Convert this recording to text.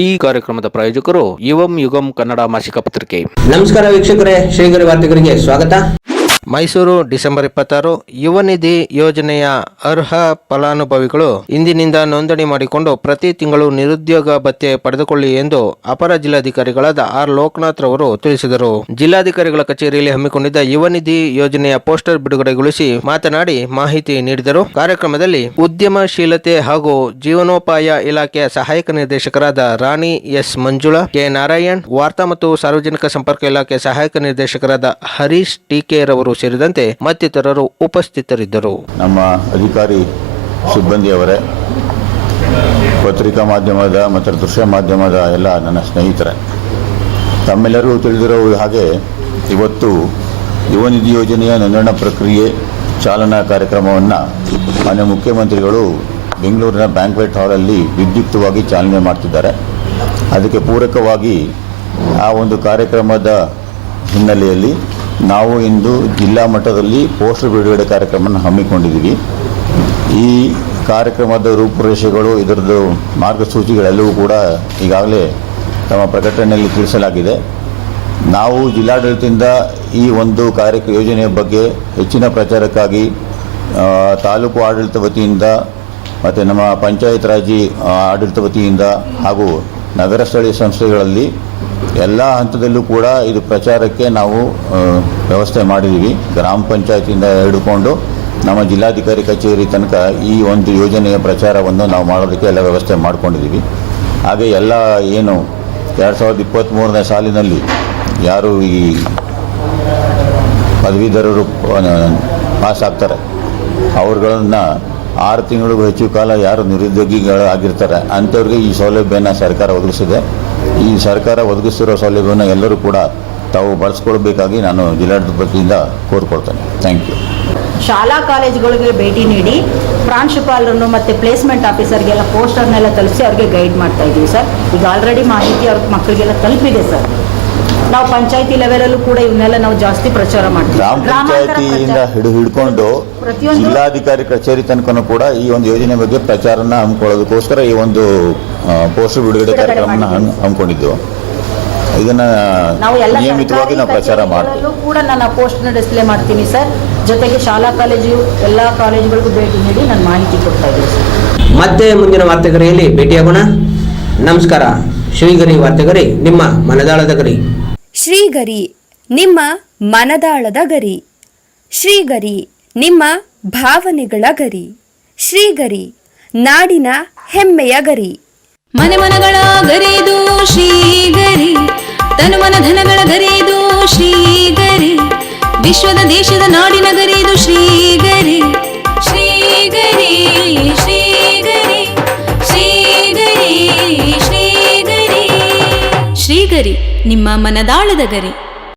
ಈ ಕಾರ್ಯಕ್ರಮದ ಪ್ರಾಯೋಜಕರು ಯುವಂ ಯುಗಂ ಕನ್ನಡ ಮಾಸಿಕ ಪತ್ರಿಕೆ. ನಮಸ್ಕಾರ ವೀಕ್ಷಕರೇ, ಶ್ರೀಗರಿ ವಾರ್ತೆಗರಿಗೆ ಸ್ವಾಗತ. ಮೈಸೂರು ಡಿಸೆಂಬರ್ 26 ಯುವ ನಿಧಿ ಯೋಜನೆಯ ಅರ್ಹ ಫಲಾನುಭವಿಗಳು ಇಂದಿನಿಂದ ನೋಂದಣಿ ಮಾಡಿಕೊಂಡು ಪ್ರತಿ ತಿಂಗಳು ನಿರುದ್ಯೋಗ ಭತ್ಯೆ ಪಡೆದುಕೊಳ್ಳಿ ಎಂದು ಅಪರ ಜಿಲ್ಲಾಧಿಕಾರಿಗಳಾದ ಆರ್ ಲೋಕನಾಥ್ ರವರು ತಿಳಿಸಿದರು. ಜಿಲ್ಲಾಧಿಕಾರಿಗಳ ಕಚೇರಿಯಲ್ಲಿ ಹಮ್ಮಿಕೊಂಡಿದ್ದ ಯುವ ನಿಧಿ ಯೋಜನೆಯ ಪೋಸ್ಟರ್ ಬಿಡುಗಡೆಗೊಳಿಸಿ ಮಾತನಾಡಿ ಮಾಹಿತಿ ನೀಡಿದರು. ಕಾರ್ಯಕ್ರಮದಲ್ಲಿ ಉದ್ಯಮಶೀಲತೆ ಹಾಗೂ ಜೀವನೋಪಾಯ ಇಲಾಖೆಯ ಸಹಾಯಕ ನಿರ್ದೇಶಕರಾದ ರಾಣಿ ಎಸ್ ಮಂಜುಳಾ, ಕೆ ನಾರಾಯಣ್, ವಾರ್ತಾ ಮತ್ತು ಸಾರ್ವಜನಿಕ ಸಂಪರ್ಕ ಇಲಾಖೆ ಸಹಾಯಕ ನಿರ್ದೇಶಕರಾದ ಹರೀಶ್ ಟಿಕೆ ರವರು ಸೇರಿದಂತೆ ಮತ್ತಿತರರು ಉಪಸ್ಥಿತರಿದ್ದರು. ನಮ್ಮ ಅಧಿಕಾರಿ ಸಿಬ್ಬಂದಿಯವರೇ, ಪತ್ರಿಕಾ ಮಾಧ್ಯಮದ ಮತ್ತು ದೃಶ್ಯ ಮಾಧ್ಯಮದ ಎಲ್ಲ ನನ್ನ ಸ್ನೇಹಿತರೆ, ತಮ್ಮೆಲ್ಲರೂ ತಿಳಿದಿರೋ ಹಾಗೆ ಇವತ್ತು ಯುವ ನಿಧಿ ಯೋಜನೆಯ ನೋಂದಣಾ ಪ್ರಕ್ರಿಯೆ ಚಾಲನಾ ಕಾರ್ಯಕ್ರಮವನ್ನು ಮಾನ್ಯ ಮುಖ್ಯಮಂತ್ರಿಗಳು ಬೆಂಗಳೂರಿನ ಬ್ಯಾಂಕ್ವೆಟ್ ಹಾಲಲ್ಲಿ ವಿದ್ಯುಕ್ತವಾಗಿ ಚಾಲನೆ ಮಾಡ್ತಿದ್ದಾರೆ. ಅದಕ್ಕೆ ಪೂರಕವಾಗಿ ಆ ಒಂದು ಕಾರ್ಯಕ್ರಮದ ಹಿನ್ನೆಲೆಯಲ್ಲಿ ನಾವು ಇಂದು ಜಿಲ್ಲಾ ಮಟ್ಟದಲ್ಲಿ ಪೋಸ್ಟರ್ ಬಿಡುಗಡೆ ಕಾರ್ಯಕ್ರಮವನ್ನು ಹಮ್ಮಿಕೊಂಡಿದ್ದೀವಿ. ಈ ಕಾರ್ಯಕ್ರಮದ ರೂಪುರೇಷೆಗಳು, ಇದರದ್ದು ಮಾರ್ಗಸೂಚಿಗಳೆಲ್ಲವೂ ಕೂಡ ಈಗಾಗಲೇ ತಮ್ಮ ಪ್ರಕಟಣೆಯಲ್ಲಿ ತಿಳಿಸಲಾಗಿದೆ. ನಾವು ಜಿಲ್ಲಾಡಳಿತದಿಂದ ಈ ಒಂದು ಯೋಜನೆಯ ಬಗ್ಗೆ ಹೆಚ್ಚಿನ ಪ್ರಚಾರಕ್ಕಾಗಿ ತಾಲೂಕು ಆಡಳಿತ ವತಿಯಿಂದ ಮತ್ತು ನಮ್ಮ ಪಂಚಾಯತ್ ರಾಜ್ ಆಡಳಿತ ವತಿಯಿಂದ ಹಾಗೂ ನಗರ ಸ್ಥಳೀಯ ಸಂಸ್ಥೆಗಳಲ್ಲಿ ಎಲ್ಲ ಹಂತದಲ್ಲೂ ಕೂಡ ಇದು ಪ್ರಚಾರಕ್ಕೆ ನಾವು ವ್ಯವಸ್ಥೆ ಮಾಡಿದ್ದೀವಿ. ಗ್ರಾಮ ಪಂಚಾಯತಿಯಿಂದ ಹಿಡ್ಕೊಂಡು ನಮ್ಮ ಜಿಲ್ಲಾಧಿಕಾರಿ ಕಚೇರಿ ತನಕ ಈ ಒಂದು ಯೋಜನೆಯ ಪ್ರಚಾರವನ್ನು ನಾವು ಮಾಡೋದಕ್ಕೆ ಎಲ್ಲ ವ್ಯವಸ್ಥೆ ಮಾಡ್ಕೊಂಡಿದ್ದೀವಿ. ಹಾಗೆ ಎಲ್ಲ ಏನು 2023ನೇ ಸಾಲಿನಲ್ಲಿ ಯಾರು ಈ ಪದವೀಧರರು ಪಾಸ್ ಆಗ್ತಾರೆ ಅವ್ರುಗಳನ್ನು 6 ತಿಂಗಳಿಗೂ ಹೆಚ್ಚು ಕಾಲ ಯಾರು ನಿರುದ್ಯೋಗಿಗಳು ಆಗಿರ್ತಾರೆ ಅಂಥವ್ರಿಗೆ ಈ ಸೌಲಭ್ಯನ ಸರ್ಕಾರ ಒದಗಿಸಿದೆ. ಈ ಸರ್ಕಾರ ಒದಗಿಸಿರೋ ಸೌಲಭ್ಯವನ್ನು ಎಲ್ಲರೂ ಕೂಡ ತಾವು ಬಳಸ್ಕೊಳ್ಬೇಕಾಗಿ ನಾನು ಜಿಲ್ಲಾಡಳಿತ ವತಿಯಿಂದ ಕೋರ್ಕೊಳ್ತೇನೆ. Thank you. ಶಾಲಾ ಕಾಲೇಜುಗಳಿಗೆ ಭೇಟಿ ನೀಡಿ ಪ್ರಾಂಶುಪಾಲರನ್ನು ಮತ್ತು ಪ್ಲೇಸ್ಮೆಂಟ್ ಆಫೀಸರ್ಗೆಲ್ಲ ಪೋಸ್ಟರ್ನೆಲ್ಲ ತಲುಪಿಸಿ ಅವ್ರಿಗೆ ಗೈಡ್ ಮಾಡ್ತಾ ಇದ್ದೀವಿ ಸರ್. ಈಗ ಆಲ್ರೆಡಿ ಮಾಹಿತಿ ಅವ್ರ ಮಕ್ಕಳಿಗೆಲ್ಲ ತಲುಪಿದೆ ಸರ್. ನಾವು ಪಂಚಾಯತಿ ಲೆವೆಲಲ್ಲೂ ಕೂಡ ಇವನ್ನೆಲ್ಲ ನಾವು ಜಾಸ್ತಿ ಪ್ರಚಾರ ಮಾಡ್ತೀವಿ. ಗ್ರಾಮ ಪಂಚಾಯತಿಯಿಂದ ಹಿಡ್ಕೊಂಡು ಜಿಲ್ಲಾಧಿಕಾರಿ ಕಚೇರಿ ತನಕನೂ ಕೂಡ ಈ ಒಂದು ಯೋಜನೆ ಬಗ್ಗೆ ಪ್ರಚಾರನ ಹಮ್ಮಿಕೊಳ್ಳೋದಕ್ಕೋಸ್ಕರ ಈ ಒಂದು ಪೋಸ್ಟರ್ ಬಿಡುಗಡೆ ಕಾರ್ಯಕ್ರಮನ ಹಮ್ಮಿಕೊಂಡಿದ್ದು. ಇದನ್ನ ನಿಯಮಿತವಾಗಿ ನಾವು ಪ್ರಚಾರ ಮಾಡ್ತೀವಿ. ಕೂಡ ನಾನು ಪೋಸ್ಟರ್ನ ಡಿಸ್ಪ್ಲೇ ಮಾಡ್ತೀನಿ ಸರ್. ಜೊತೆಗೆ ಶಾಲಾ ಕಾಲೇಜು ಎಲ್ಲ ಕಾಲೇಜುಗಳಿಗೂ ಭೇಟಿ ನೀಡಿ ನಾನು ಮಾಹಿತಿ ಕೊಡ್ತಾ ಇದ್ದೀನಿ ಸರ್. ಮತ್ತೆ ಮುಂದಿನ ವಾರ್ತೆಗರಿಯಲ್ಲಿ ಭೇಟಿಯಾಗೋಣ. ನಮಸ್ಕಾರ. ಶ್ರೀಗರಿ ವಾರ್ತೆಗರಿ, ನಿಮ್ಮ ಮನದಾಳದ ಗರಿ. ಶ್ರೀಗರಿ, ನಿಮ್ಮ ಮನದಾಳದ ಗರಿ. ಶ್ರೀಗರಿ, ನಿಮ್ಮ ಭಾವನೆಗಳ ಗರಿ. ಶ್ರೀಗರಿ, ನಾಡಿನ ಹೆಮ್ಮೆಯ ಗರಿ. ಮನೆ ಮನಗಳ ಗರಿದು ಶ್ರೀಗರಿ, ತನುಮನ ಧನಗಳ ಗರಿದು ಶ್ರೀಗರಿ, ವಿಶ್ವದ ದೇಶದ ನಾಡಿನ ಗರಿದು ಶ್ರೀಗರಿ. ಶ್ರೀಗರಿ ಶ್ರೀಗರಿ ಶ್ರೀಗರಿ ಶ್ರೀಗರಿ ಶ್ರೀಗರಿ, ನಿಮ್ಮ ಮನದಾಳದ ಗರಿ.